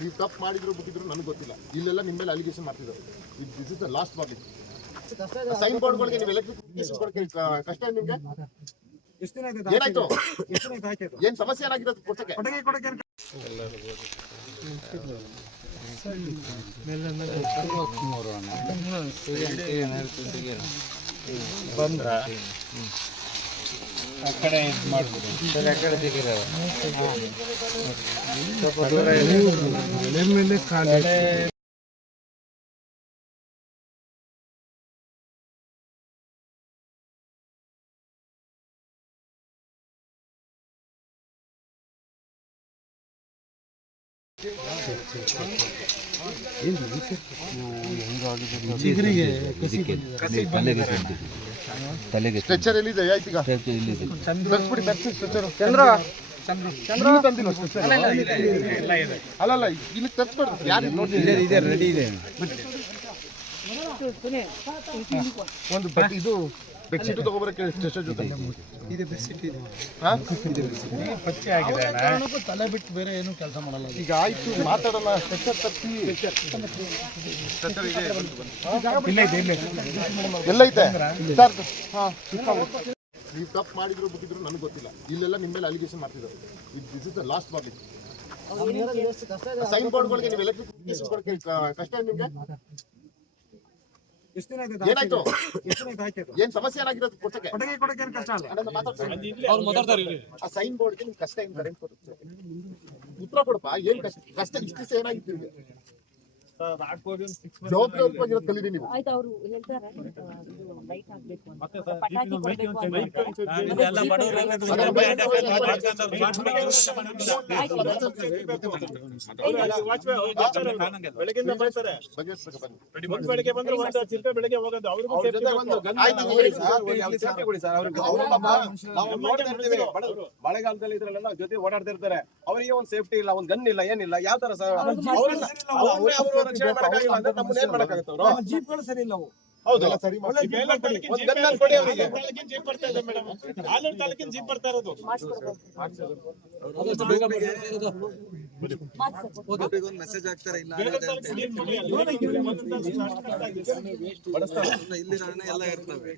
ನೀವು ತಪ್ಪು ಮಾಡಿದ್ರು ಬಿಟ್ಟಿದ್ರು ನನಗೆ ಗೊತ್ತಿಲ್ಲ ಇಲ್ಲೆಲ್ಲ ನಿಮ್ಮ ಮೇಲೆ ಅಲಿಗೇಷನ್ ಮಾಡ್ತಿದ್ದಾರೆ this is the last warning sign ಬೋರ್ಡ್ಗಳಿಗೆ ನೀವು ಎಲೆಕ್ಟ್ರಿಕ್ ಕಷ್ಟ ಕ- ಕಷ್ಟ ಏನ್ ನಿಮ್ಗೆ ಎಷ್ಟು ದಿನ ಆಯ್ತು ಏನಾಯ್ತು ಎಷ್ಟು ದಿನ ಆಯ್ತು ಹಾಕಿದ್ದು? ಏನ್ ಸಮಸ್ಯೆ ಏನಾಗಿರೋದು ಕೊಡ್ಸಕ್ಕೆ ಕೊಡುಗೆ ಕೊಡುಗೆ ಅಂತ ತಲೆಗೆ ಸ್ಟ್ರೆಚರ್ ಎಲ್ಲಿದೆ? ಆಯ್ತು ಈಗ? ಇಲ್ಲಿದೆ ತರ್ಸ್ಬಿಡಿ ತರ್ಸಿ ಸ್ಟ್ರೆಚರ್ ಚಂದ್ರ? ಚಂದ್ರ ತಂದಿಲ್ಲ ಅಲ್ಲ ಅಲ್ಲ ಇಲ್ಲಿ ತರ್ಸ್ಬಿಡ್ರಿ. ಯಾರು ನೋಡಿ ಇದೆ ರೆಡಿ ಇದೆ. ಒಂದು ಬಟ್ ಇದು ಬೆಡ್ಶೀಟ್ ತಗೋಬರಕ್ಕೆ ಸ್ಟ್ರೆಚರ್ ಜೊತೆ. ಇದೆ ಹಾ? ತಲೆ ಬಿಟ್ಟು ಬೇರೆ ಏನು ಕೆಲಸ ಮಾಡಲ್ಲ ಈಗ ಆಯ್ತು ಮಾತಾಡೋಣ. ಸ್ಟ್ರೆಚರ್ ಇದೆ ಇಲ್ಲ ಇದೆ ಇಲ್ಲ ಎಲ್ಲೈತೆ ಸರ್ ಹಾ. ನೀವು ತಪ್ಪು ಮಾಡಿದ್ರು ಬಿಟ್ಟಿದ್ರು ನನಗೆ ಗೊತ್ತಿಲ್ಲ. ಇಲ್ಲೆಲ್ಲ ನಿಮ್ಮ ಮೇಲೆ ಅಲಿಗೇಷನ್ ಮಾಡ್ತಿದ್ದಾರೆ. This is the last warning sign ಬೋರ್ಡ್ಗಳಿಗೆ ನೀವು ಎಲೆಕ್ಟ್ರಿಕ್ ಕಷ್ಟ ನಿಮ್ಗೆ? ಎಷ್ಟು ದಿನ ಆಯ್ತು ಏನಾಯ್ತು? ಎಷ್ಟು ದಿನ ಆಯ್ತು ಏನ್ ಸಮಸ್ಯೆ ಏನಾಗಿರೋದು ಕೊಡ್ಸಕ್ಕೆ? ಕೊಡುಗೆ ಕೊಡುಗೆ ಏನು ಕಷ್ಟ ಅಲ್ಲ? ಮಾತಾಡ್ತೀನಿ. ಆ ಸೈನ್ ಬೋರ್ಡ್ ನಿಮ್ಗೆ ಕಷ್ಟ ಹೆಂಗ್ ಕರೆಂಟ್ ಕೊಡುತ್ತೆ ಉತ್ತರ ಕೊಡಪ್ಪ ಏನ್ ಕಷ್ಟ? ಕಷ್ಟ ಇಷ್ಟು ಏನಾಗಿತ್ತು ನಿಮ್ಗೆ ಜವಾಬ್ದಾರಿಯುತವಾಗಿರೋದು ಕಲೀರಿ ನೀವು. ಆಯ್ತು ಅವರು ಹೇಳ್ತಾರೆ. ಲೈಟ್ ಹಾಕ್ಬೇಕು ಅಂತ. ಪಟಾಕಿ ಕೊಡ್ಬೇಕು ಬೆಳಗಿಂದ ಬರ್ತಾರೆ. ಬೆಳಿಗ್ಗೆ ಬಂದ್ರೆ ಒಂದ್ ಬೆಳಿಗ್ಗೆ ಹೋಗೋದು ಅವ್ರಿಗೂ ಮಳೆಗಾಲದಲ್ಲಿ ಇದ್ರಲ್ಲೆಲ್ಲ ಜೊತೆ ಓಡಾಡ್ತಿರ್ತಾರೆ ಅವರಿಗೆ ಒಂದು ಸೇಫ್ಟಿ ಇಲ್ಲ ಒಂದ್ ಗನ್ ಇಲ್ಲ ಏನಿಲ್ಲ. ಯಾವ ತರ ಸರ್ ಅವ್ರನ್ನೇ ಅವರು ರಕ್ಷಣೆ ಮಾಡಕ್ಕಾಗಿಲ್ಲ ಅಂದ್ರೆ ನಮ್ಮನ್ನ ಏನ್ ಮಾಡಕ್ಕಾಗತ್ತೆ ಅವರು ಜೀಪ್ಗಳು ಸರಿ ಇಲ್ಲ ಅವು. ಹೌದು. ಜೀಪ್ ಬರ್ತಾ ಇದೆ ಮೇಡಮ್. ಆಲೂರು ತಾಲೂಕಿನ ಜೀಪ್ ಬರ್ತಾ ಇರೋದು. ಮೆಸೇಜ್ ಆಗ್ತಾರೆ ಇಲ್ಲ ಇಲ್ಲಿ ನಾನೇ ಎಲ್ಲ ಇರ್ತವೆ